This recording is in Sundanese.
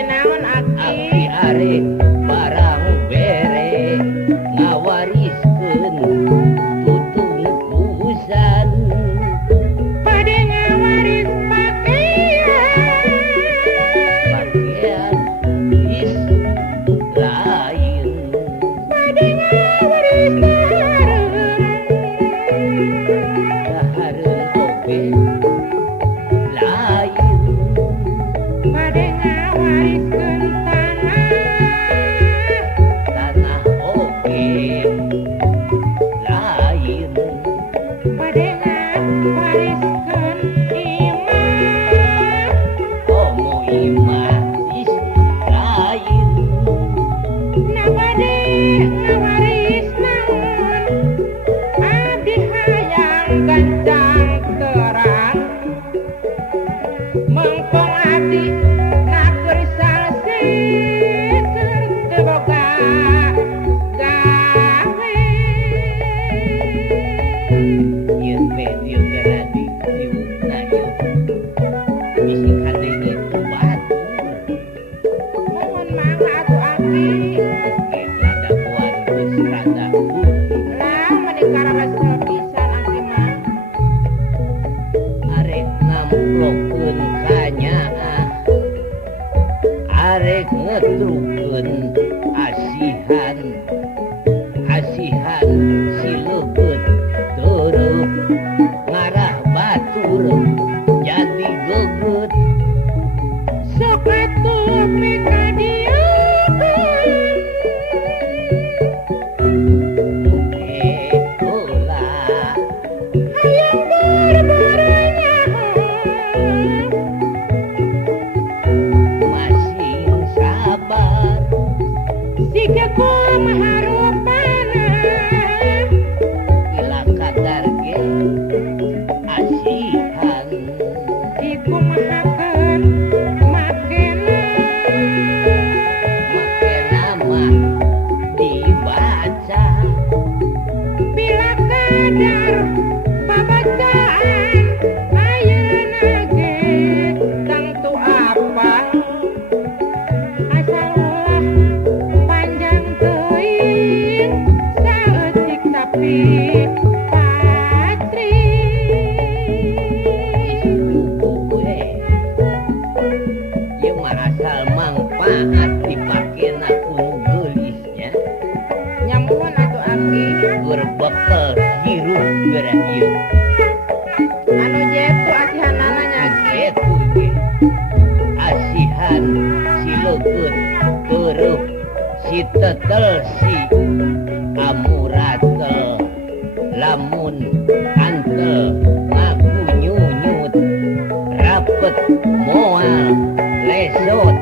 naon Aki are barang bere ngawariskeun tutung kuusan pada ngawaris pakaian is lain pada ngawaris dahareun oge lain pada ngawariskeun tanah oge lain pada ngawariskeun imah komo imah is lain na pada ngawaris naon abdi hayang gancang terang mengkong abdi naker salse keur teu boga gawe ieu teh ieu garadi ieu na ieu bisi kadenge tu batur mohon mangga atuh Aki oke rada kuat geus rada lah menikah rasel pisan Aki mah arek ngamplokeun kanyaah arek ngetrukeun asihan asihan sileukeut teureuk ngarah batur jadi geget sok atuh mika dieu ulah hayang bor-bornya masing sabar siga kumaha rupana bila kadar ge asihan dikumahakeun makena make nama dibaca bila kadar babacaan ayeuna ge tangtu apal asal ulah panjang teuing saeutik tapi patri gue ieu mah asal mangpaat dipakena kudu geulisnya nyamuhun atuh Aki berbekel hirup geura ieu anu jetu asihanana nyaki itu ge asihan sileukeut teureuk si tetel si amuratel lamun antel ngaku nyunyut rapet moal lesot